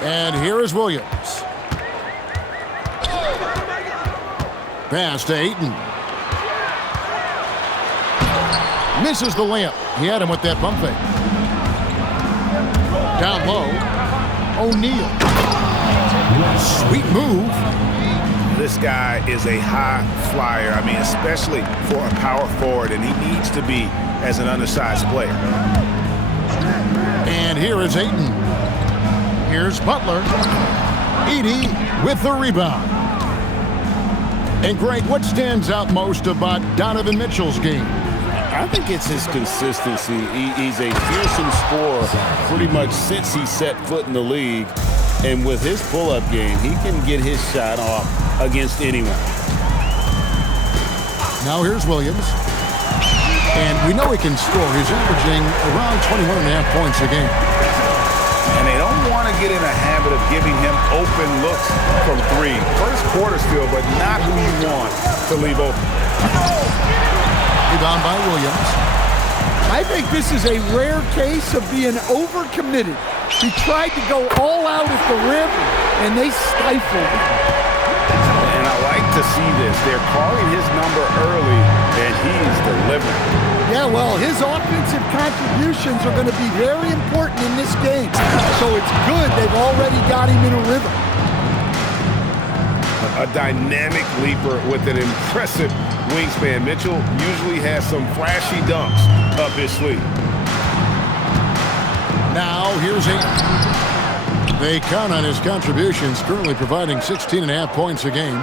And here is Williams. Pass to Ayton. Misses the layup. He had him with that bump fake. Down low. O'Neal. Sweet move. This guy is a high flyer. I mean, especially for a power forward, and he needs to be as an undersized player. And here is Ayton. Here's Butler. Edey with the rebound. And Greg, what stands out most about Donovan Mitchell's game? I think it's his consistency. He's a fearsome scorer pretty much since he set foot in the league. And with his pull-up game, he can get his shot off against anyone. Now here's Williams. And we know he can score. He's averaging around 21.5 points a game. And they don't want to get in a habit of giving him open looks from three. First quarter still, but not who you want to leave open. Rebound by Williams. I think this is a rare case of being overcommitted. He tried to go all out at the rim, and they stifled him. And I like to see this. They're calling his number early, and he's delivering. Yeah, well, his offensive contributions are going to be very important in this game. So it's good they've already got him in a rhythm. A dynamic leaper with an impressive wingspan. Mitchell usually has some flashy dunks up his sleeve. Now here's Ayton. They count on his contributions, currently providing 16.5 points a game.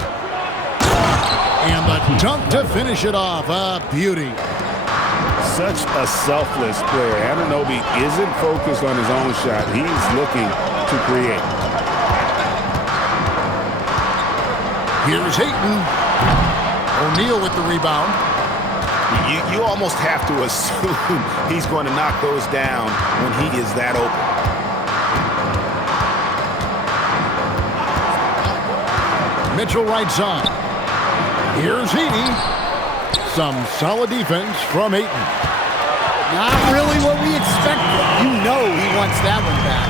And the dunk to finish it off. A beauty. Such a selfless player. Anunoby isn't focused on his own shot. He's looking to create. Here's Ayton. O'Neal with the rebound. You almost have to assume he's going to knock those down when he is that open. Mitchell right side. Here's Edey. Some solid defense from Ayton. Not really what we expected. You know he wants that one back.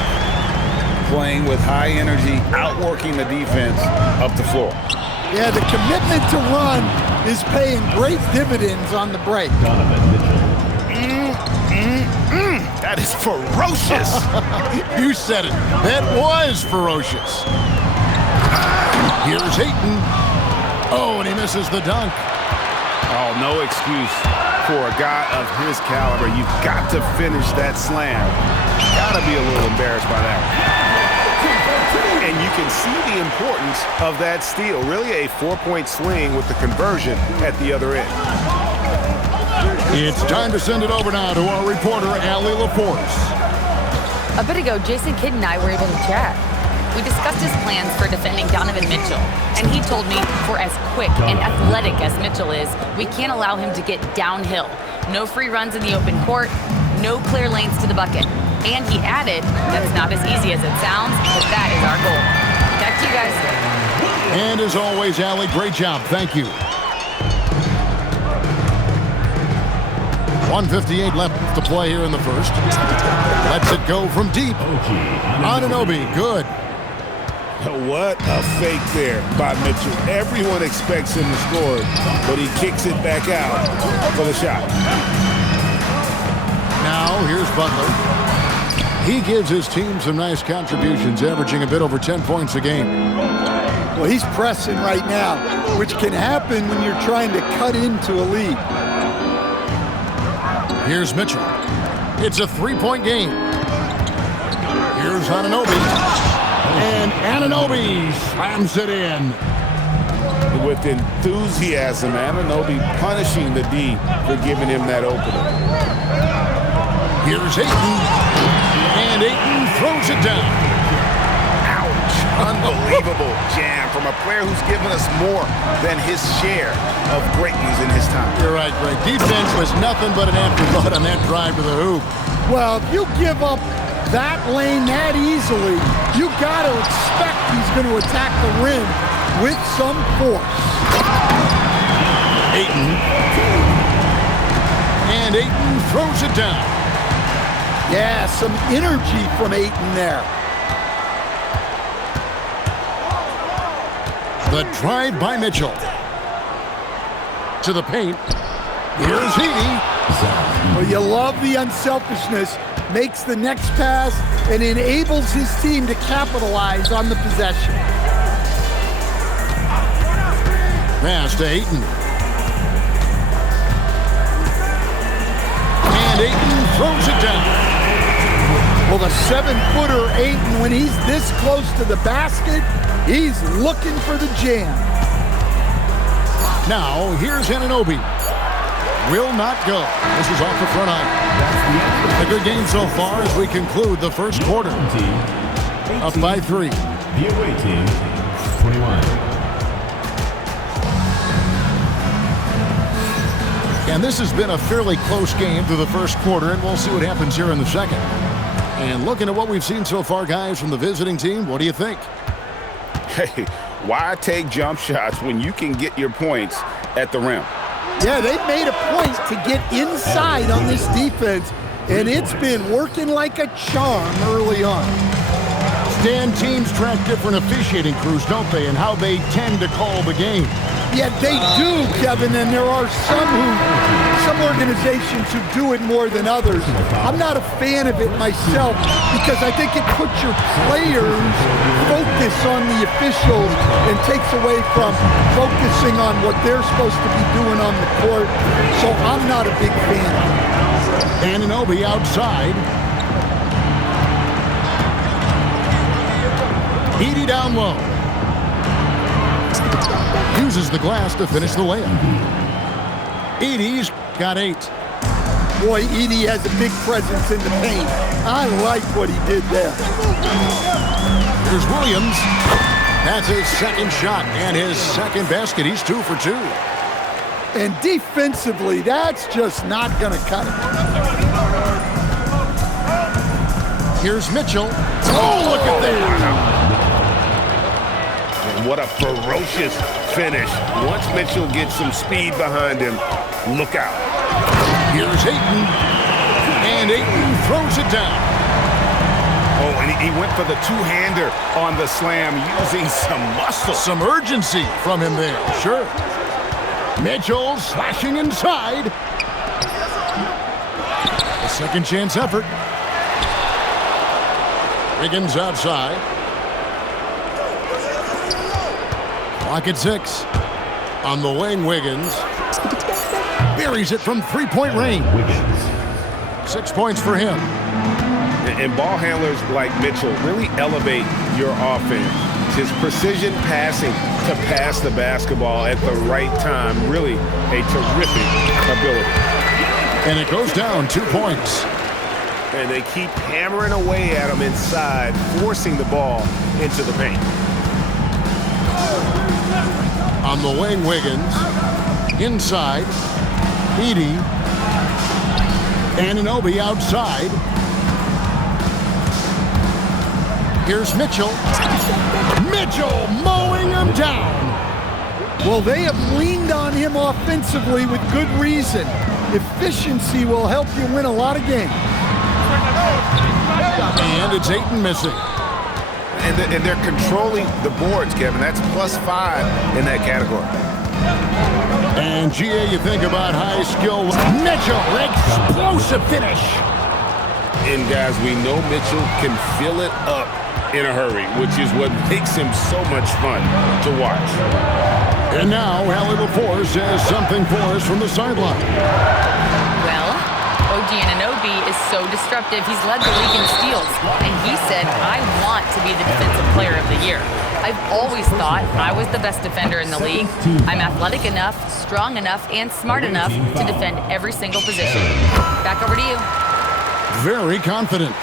Playing with high energy, outworking the defense up the floor. Yeah, the commitment to run is paying great dividends on the break. That is ferocious. You said it. That was ferocious. Here's Ayton. Oh, and he misses the dunk. Oh, no excuse for a guy of his caliber. You've got to finish that slam. Got to be a little embarrassed by that. And you can see the importance of that steal. Really a 4-point swing with the conversion at the other end. It's time to send it over now to our reporter, Allie LaForce. A bit ago, Jason Kidd and I were able to chat. We discussed his plans for defending Donovan Mitchell, and he told me for as quick and athletic as Mitchell is, we can't allow him to get downhill. No free runs in the open court, no clear lanes to the bucket. And he added, that's not as easy as it sounds, but that is our goal. Back to you guys. And as always, Allie, great job. Thank you. 1:58 left to play here in the first. Lets it go from deep. Anunoby, good. What a fake there by Mitchell. Everyone expects him to score, but he kicks it back out for the shot. Now here's Butler. He gives his team some nice contributions, averaging a bit over 10 points a game. Well, he's pressing right now, which can happen when you're trying to cut into a lead. Here's Mitchell. It's a 3-point game. Here's Anunoby. And Anunoby slams it in. With enthusiasm, Anunoby punishing the D for giving him that opener. Here's Ayton. And Ayton throws it down. Ouch. Unbelievable jam from a player who's given us more than his share of greatness in his time. You're right, Greg. Defense was nothing but an afterthought on that drive to the hoop. Well, if you give up that lane that easily, you got to expect he's going to attack the rim with some force. Ayton. And Ayton throws it down. Yeah, some energy from Ayton there. The drive by Mitchell. To the paint. Here's Edey. Well, you love the unselfishness. Makes the next pass and enables his team to capitalize on the possession. Pass to Ayton. And Ayton throws it down. Well, the 7-footer Ayton, when he's this close to the basket, he's looking for the jam. Now, here's Anunoby. Will not go. This is off the front eye. A good game so far as we conclude the first quarter. Up by 3. The away team, 21. And this has been a fairly close game through the first quarter, and we'll see what happens here in the second. And looking at what we've seen so far, guys, from the visiting team, what do you think? Hey, why take jump shots when you can get your points at the rim? Yeah, they've made a point to get inside on this defense, and it's been working like a charm early on. Stan, teams track different officiating crews, don't they, and how they tend to call the game. Yeah, they do, Kevin, and there are some organizations who do it more than others. I'm not a fan of it myself because I think it puts your players focus on the officials and takes away from focusing on what they're supposed to be doing on the court. So I'm not a big fan of it. Anunoby outside. Edey down low. Uses the glass to finish the layup. Edey's got 8. Boy, Edey has a big presence in the paint. I like what he did there. Here's Williams. That's his second shot and his second basket. He's 2 for 2. And defensively, that's just not going to cut it. Here's Mitchell. Oh, look at that. What a ferocious finish. Once Mitchell gets some speed behind him, look out. Here's Ayton. And Ayton throws it down. Oh, and he went for the two-hander on the slam using some muscle. Some urgency from him there. Sure. Mitchell slashing inside. A second chance effort. Wiggins outside. Clock at 6. On the wing, Wiggins. Buries it from three-point range. 6 points for him. And ball handlers like Mitchell really elevate your offense. His precision passing to pass the basketball at the right time, really a terrific ability. And it goes down 2 points. And they keep hammering away at him inside, forcing the ball into the paint. On the wing, Wiggins. Inside. Edey. Anunoby outside. Here's Mitchell. Mitchell mowing him down. Well, they have leaned on him offensively with good reason. Efficiency will help you win a lot of games. And it's Ayton missing. And they're controlling the boards, Kevin. That's +5 in that category. And, GA, you think about high skill. Mitchell, explosive finish. And, guys, we know Mitchell can fill it up in a hurry, which is what makes him so much fun to watch. And now, Allie LaForce has something for us from the sideline. Well, OG Anunoby is so disruptive. He's led the league in steals. And he said, I want to be the defensive player of the year. I've always thought I was the best defender in the league. I'm athletic enough, strong enough, and smart enough to defend every single position. Back over to you. Very confident.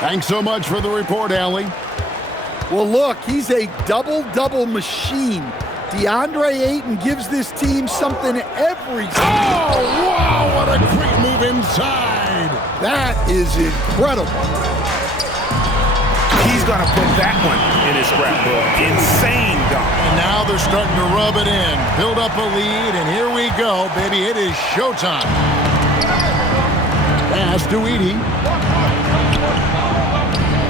Thanks so much for the report, Allie. Well, look, he's a double-double machine. DeAndre Ayton gives this team something every Oh, wow, what a quick move inside. That is incredible. He's going to put that one in his scrapbook. Insane dunk. And now they're starting to rub it in. Build up a lead, and here we go, baby. It is showtime. Pass to Edey.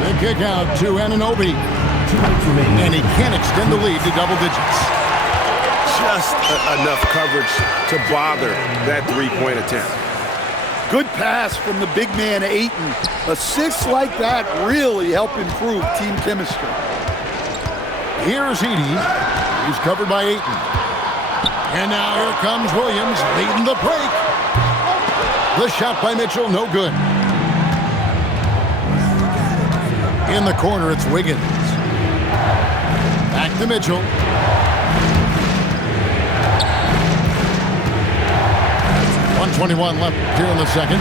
The kick out to Anunoby. And he can't extend the lead to double digits. just enough coverage to bother that three-point attempt. Good pass from the big man, Ayton. Assists like that really help improve team chemistry. Here's Edey. He's covered by Ayton. And now here comes Williams leading the break. The shot by Mitchell, no good. In the corner, it's Wiggins. Back to Mitchell. .121 left here in the second.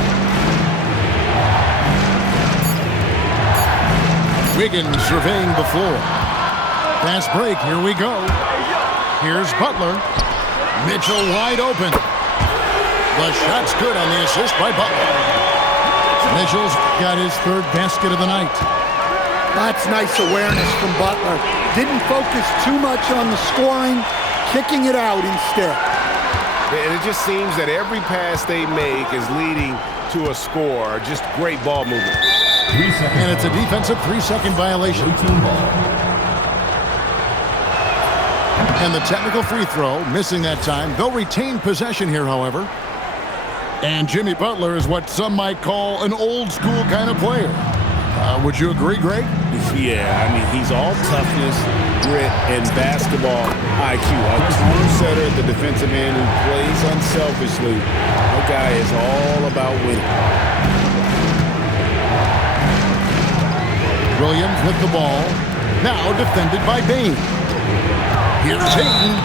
Wiggins surveying the floor. Fast break, here we go. Here's Butler. Mitchell wide open. The shot's good on the assist by Butler. Mitchell's got his third basket of the night. That's nice awareness from Butler. Didn't focus too much on the scoring, kicking it out instead. And it just seems that every pass they make is leading to a score. Just great ball movement. And it's a defensive 3-second violation. And the technical free throw, missing that time. They'll retain possession here, however. And Jimmy Butler is what some might call an old school kind of player. Would you agree, Greg? Yeah, I mean, he's all toughness, grit, and basketball IQ. A true setter, the defensive end who plays unselfishly. That guy is all about winning. Williams with the ball. Now defended by Bain. Here's Ayton.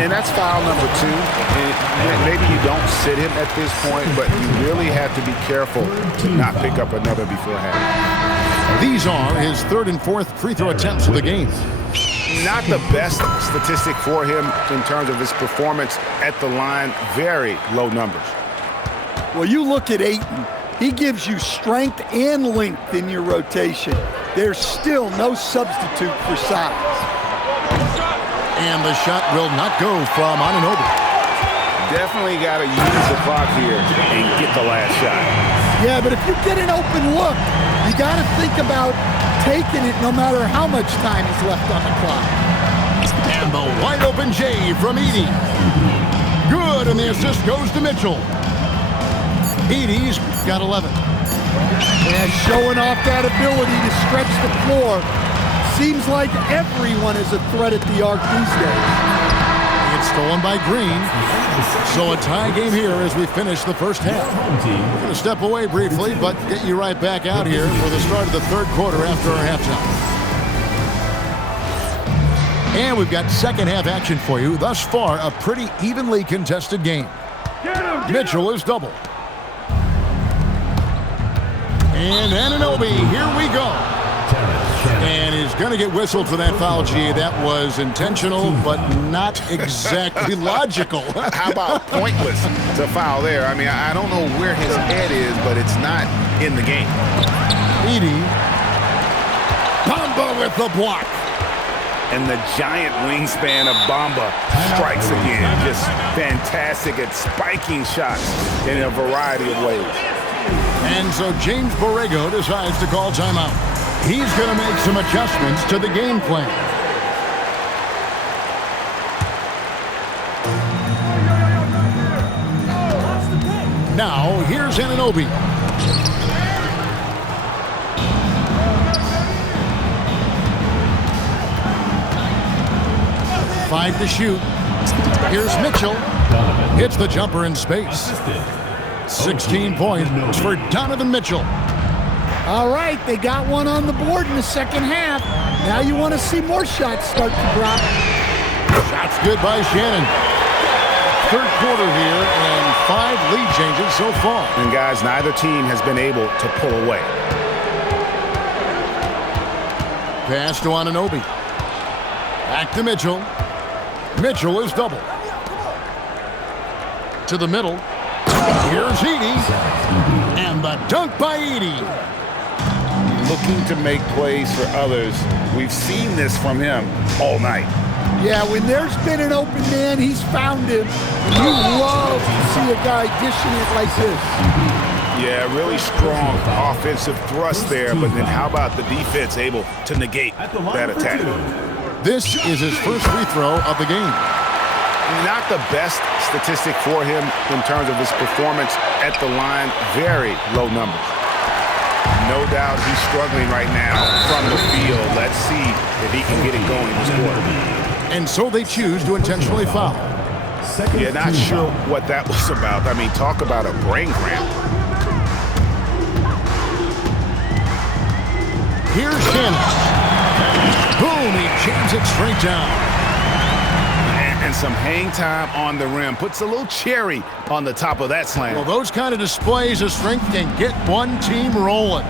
And that's foul number 2. And maybe you don't sit him at this point, but you really have to be careful to not pick up another beforehand. These are his third and fourth free throw attempts of the game. Not the best statistic for him in terms of his performance at the line. Very low numbers. Well, you look at Ayton. He gives you strength and length in your rotation. There's still no substitute for size. And the shot will not go from Anunoby. Definitely got to use the clock here and get the last shot. Yeah, but if you get an open look, you got to think about taking it no matter how much time is left on the clock. And the wide open J from Edey. Good, and the assist goes to Mitchell. Edey's got 11. Yeah, showing off that ability to stretch the floor. Seems like everyone is a threat at the arc these days. It's stolen by Green. So a tie game here as we finish the first half. We're going to step away briefly, but get you right back out here for the start of the third quarter after our halftime. And we've got second half action for you. Thus far, a pretty evenly contested game. Mitchell is double. And Anunoby, here we go. And he's going to get whistled for that foul, G. That was intentional, but not exactly logical. How about pointless to foul there? I mean, I don't know where his head is, but it's not in the game. Edey. Bamba with the block. And the giant wingspan of Bamba strikes again. Just fantastic at spiking shots in a variety of ways. And so James Borrego decides to call timeout. He's going to make some adjustments to the game plan. Now, here's Anunoby. Five to shoot. Here's Mitchell. Hits the jumper in space. 16 points for Donovan Mitchell. All right, they got one on the board in the second half. Now you want to see more shots start to drop. Shots good by Shannon. Third quarter here and 5 lead changes so far. And guys, neither team has been able to pull away. Pass to Anunoby. Back to Mitchell. Mitchell is double. To the middle. Here's Edey. And the dunk by Edey. Looking to make plays for others. We've seen this from him all night. Yeah, when there's been an open man, he's found him. You love to see a guy dishing it like this. Yeah, really strong offensive thrust there, but then how about the defense able to negate that attack? This is his first free throw of the game. Not the best statistic for him in terms of his performance at the line. Very low numbers. No doubt he's struggling right now from the field. Let's see if he can get it going this quarter. And so they choose to intentionally foul. Yeah, not sure what that was about. I mean, talk about a brain cramp. Here's Shannon. Boom, he jams it straight down. And some hang time on the rim. Puts a little cherry on the top of that slam. Well, those kind of displays of strength can get one team rolling.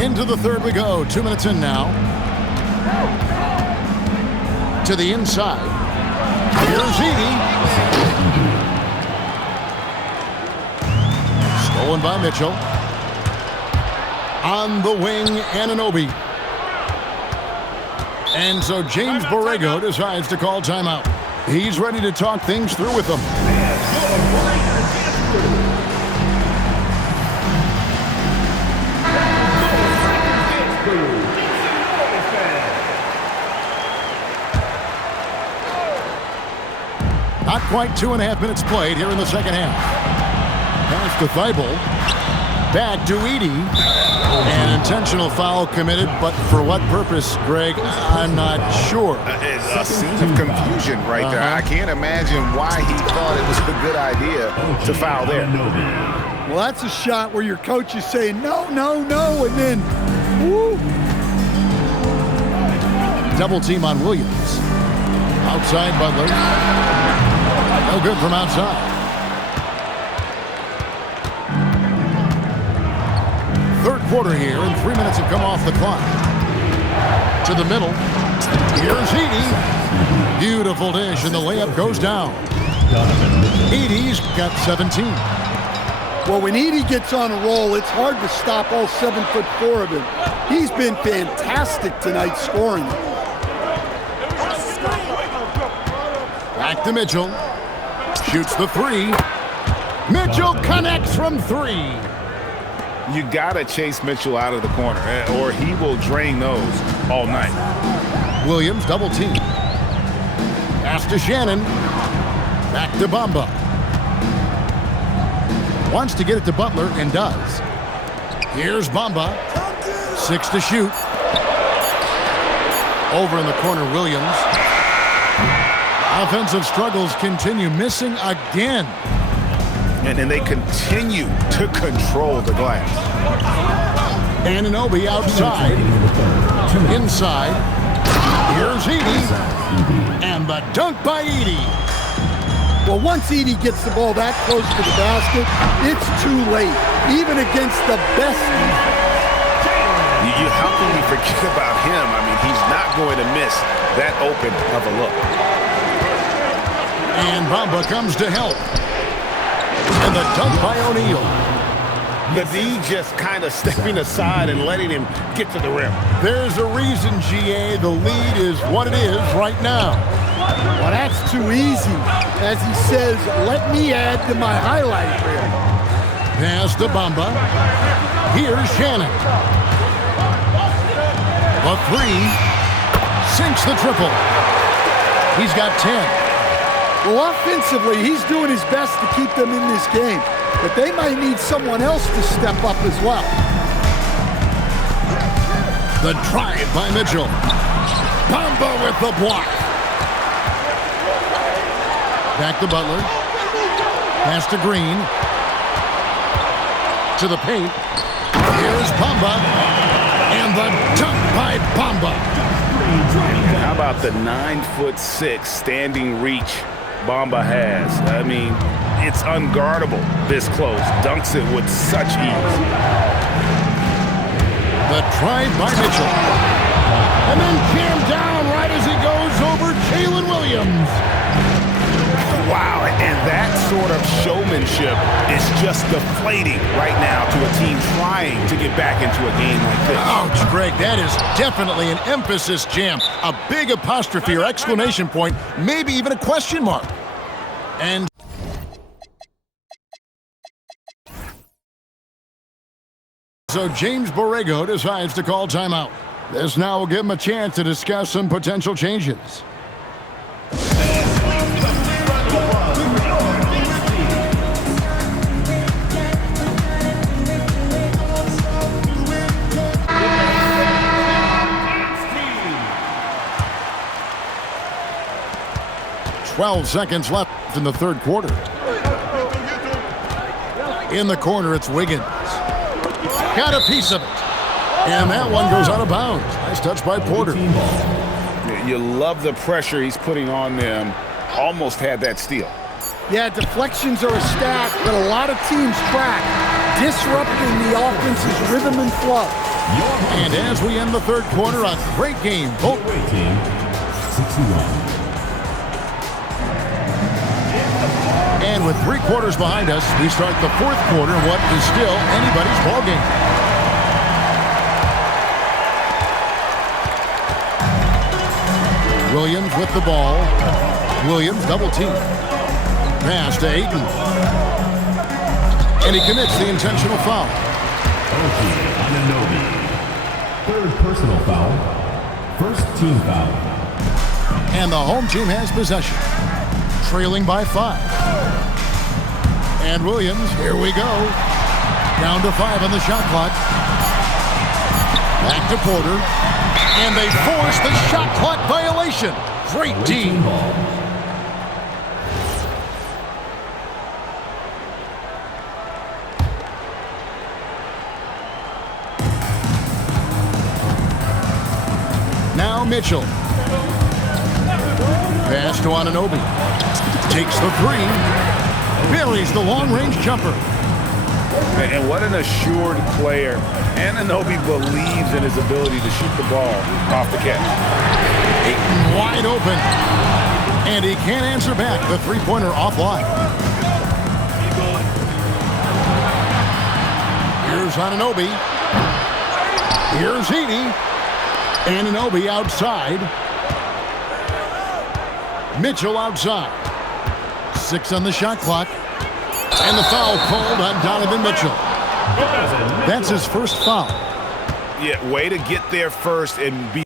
Into the third we go. 2 minutes in now. To the inside. Here's Edey. Stolen by Mitchell. On the wing, Anunoby. And so James Borrego decides to call timeout. He's ready to talk things through with them. Not quite 2.5 minutes played here in the second half. Pass to Thibault. Back to Edey. An intentional foul committed, but for what purpose, Greg? I'm not sure. It's a scene of confusion right there. I can't imagine why he thought it was a good idea to foul there. Well, that's a shot where your coach is saying, no, no, no, and then, woo. Double team on Williams. Outside Butler. No good from outside. Third quarter here, and 3 minutes have come off the clock. To the middle. Here's Edey. Beautiful dish, and the layup goes down. Edey's got 17. Well, when Edey gets on a roll, it's hard to stop all 7'4" of him. He's been fantastic tonight scoring. Back to Mitchell. Shoots the three. Mitchell connects from three. You got to chase Mitchell out of the corner, or he will drain those all night. Williams double team. Pass to Shannon. Back to Bamba. Wants to get it to Butler and does. Here's Bamba. 6 to shoot. Over in the corner, Williams. Offensive struggles continue, missing again. And they continue to control the glass. Anunoby outside. Inside. Here's Edey. And the dunk by Edey. Well, once Edey gets the ball that close to the basket, it's too late, even against the best defense. How can we forget about him? I mean, he's not going to miss that open of a look. And Bamba comes to help. And the dunk by O'Neal. The D just kind of stepping aside and letting him get to the rim. There's a reason, GA, the lead is what it is right now. Well, that's too easy. As he says, let me add to my highlight reel. Pass to Bamba. Here's Shannon. The three. Sinks the triple. He's got 10. Well, offensively, he's doing his best to keep them in this game. But they might need someone else to step up as well. The drive by Mitchell. Bamba with the block. Back to Butler. Pass to Green. To the paint. Here's Bamba. And the dunk by Bamba. How about the 9'6" standing reach Bamba has? I mean, it's unguardable this close. Dunks it with such ease. The drive by Mitchell. And then jammed down right as he goes over Jalen Williams. Wow, and that sort of showmanship is just deflating right now to a team trying to get back into a game like this. Ouch, Greg, that is definitely an emphasis jam. A big apostrophe or exclamation point, maybe even a question mark. And so James Borrego decides to call timeout. This now will give him a chance to discuss some potential changes. "12 seconds left in the third quarter." In the corner, it's Wiggins. Got a piece of it. And that one goes out of bounds. Nice touch by Porter. You love the pressure he's putting on them. Almost had that steal. Yeah, deflections are a stat that a lot of teams track, disrupting the offense's rhythm and flow. And as we end the third quarter, a great game. Both Team 61. And with 3 quarters behind us, we start the fourth quarter in what is still anybody's ballgame. Williams with the ball. Williams double team. Pass to Ayton. And he commits the intentional foul. OG Anunoby. Third personal foul. First team foul. And the home team has possession. Trailing by 5. And Williams, here we go. Down to 5 on the shot clock. Back to Porter. And they force the shot clock violation. Great team. Now Mitchell. Pass to Anunoby. Takes the 3. Buries the long-range jumper. And what an assured player. Anunoby believes in his ability to shoot the ball off the catch. Ayton wide open. And he can't answer back. The three-pointer offline. Here's Anunoby. Here's Edey. Anunoby outside. Mitchell outside. 6 on the shot clock. And the foul called on Donovan Mitchell. That's his first foul. Yeah, way to get there first and be.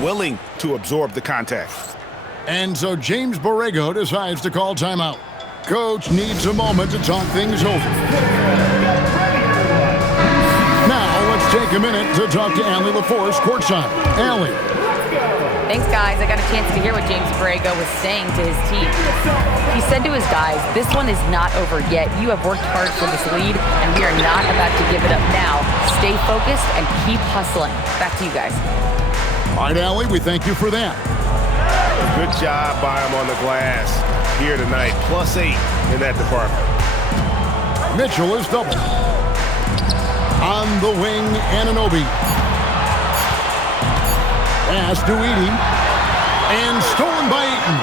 Willing to absorb the contact. And so James Borrego decides to call timeout. Coach needs a moment to talk things over. Now let's take a minute to talk to Allie LaForce courtside. Allie. Thanks, guys. I got a chance to hear what James Borrego was saying to his team. He said to his guys, "This one is not over yet. You have worked hard for this lead, and we are not about to give it up now. Stay focused and keep hustling." Back to you guys. All right, Allie, we thank you for that. Good job by him on the glass here tonight. +8 in that department. Mitchell is double. On the wing, Anunoby. Pass to Edey. And stolen by Ayton.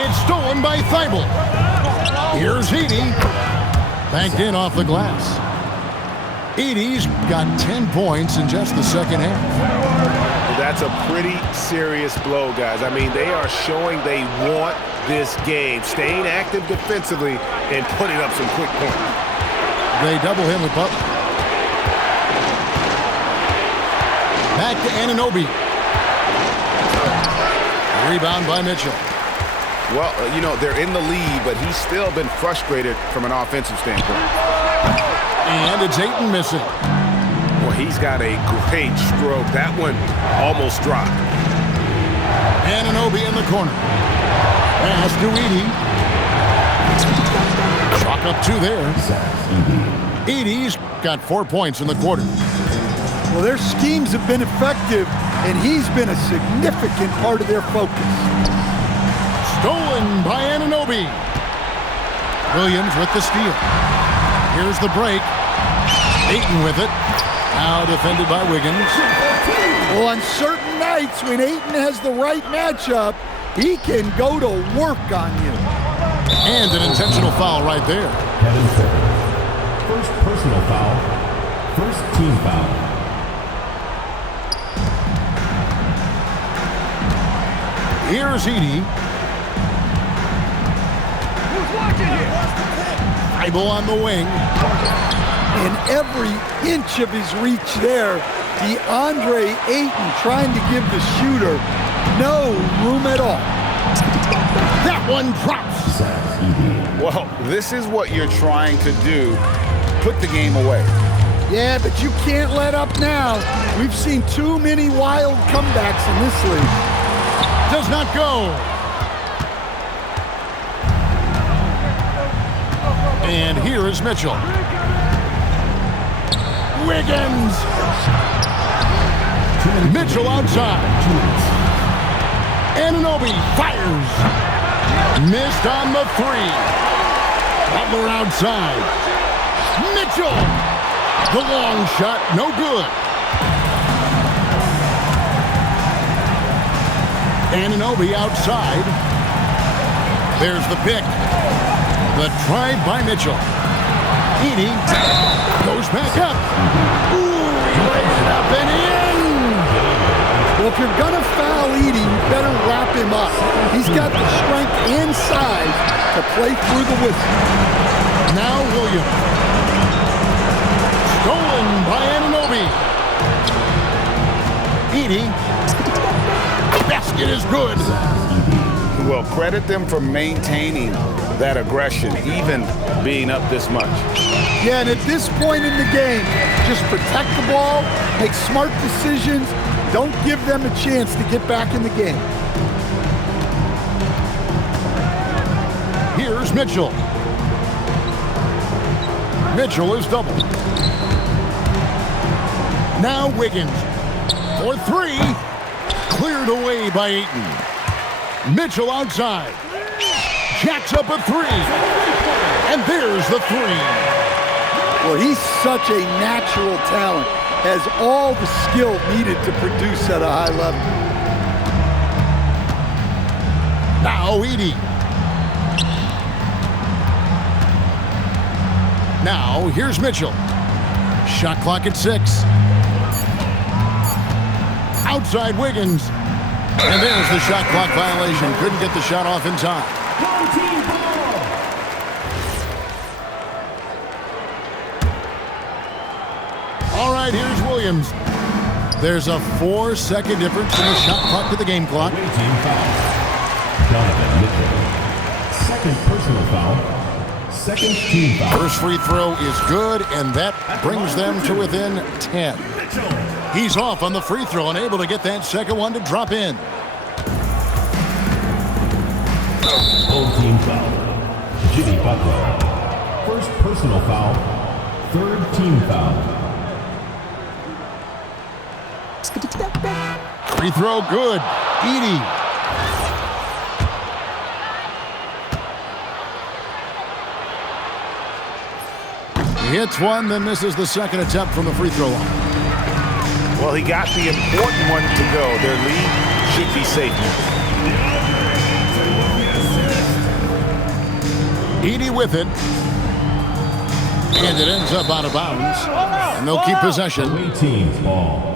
It's stolen by Thibault. Here's Edey. Backed in off the glass. Edey's got 10 points in just the second half. That's a pretty serious blow, guys. I mean, they are showing they want this game, staying active defensively and putting up some quick points. They double him with Butler. Back to Anunoby. Rebound by Mitchell. Well, you know, they're in the lead, but he's still been frustrated from an offensive standpoint. And it's Ayton missing. Well, he's got a great stroke. That one almost dropped. Anunoby in the corner. Pass to Edey. Chalk up 2 there. Edey's got 4 points in the quarter. Well, their schemes have been effective, and he's been a significant part of their focus. Stolen by Anunoby. Williams with the steal. Here's the break. Ayton with it. Now defended by Wiggins. Well, on certain nights when Ayton has the right matchup, he can go to work on you. And an intentional foul right there. First personal foul. First team foul. Here's Edey. Bible on the wing. And every inch of his reach there, DeAndre Ayton trying to give the shooter no room at all. That one drops. Zach Edey. Well, this is what you're trying to do. Put the game away. Yeah, but you can't let up now. We've seen too many wild comebacks in this league. Does not go. And here is Mitchell. Wiggins. Mitchell outside. Anunoby fires. Missed on the three. Butler outside. Mitchell. The long shot, no good. Anunoby outside. There's the pick. The try by Mitchell. Edey goes back up. Ooh, he lays it up and in. Well, if you're going to foul Edey, you better wrap him up. He's got the strength and size to play through the whistle. Now Williams. Stolen by Anunoby. Edey. Basket is good. Well, credit them for maintaining that aggression, even being up this much. Yeah, and at this point in the game, just protect the ball, make smart decisions, don't give them a chance to get back in the game. Here's Mitchell. Mitchell is doubled. Now Wiggins for three. Cleared away by Ayton. Mitchell outside. Jacks up a three. And there's the three. Well, he's such a natural talent. Has all the skill needed to produce at a high level. Now Edey. Now here's Mitchell. Shot clock at 6. Outside Wiggins. And there's the shot clock violation. Couldn't get the shot off in time. All right, here's Williams. There's a 4-second difference in the shot clock to the game clock. Team foul. Donovan Mitchell. Second personal foul. Second team foul. First free throw is good, and that brings them to within 10. He's off on the free throw and able to get that second one to drop in. Full team foul. Jimmy Butler. First personal foul. Third team foul. Free throw good. Edey. He hits one, then misses the second attempt from the free throw line. Well, he got the important one to go. Their lead should be safe. Edey with it. And it ends up out of bounds. And they'll keep possession. Away team's ball.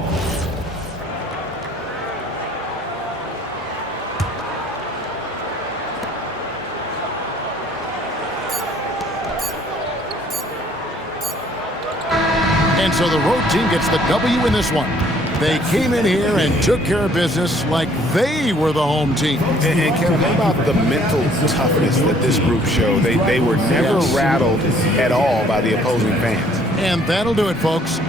And so the road team gets the W in this one. They came in here and took care of business like they were the home team. And Kevin, how about the mental toughness that this group showed? They were never rattled at all by the opposing fans. And that'll do it, folks.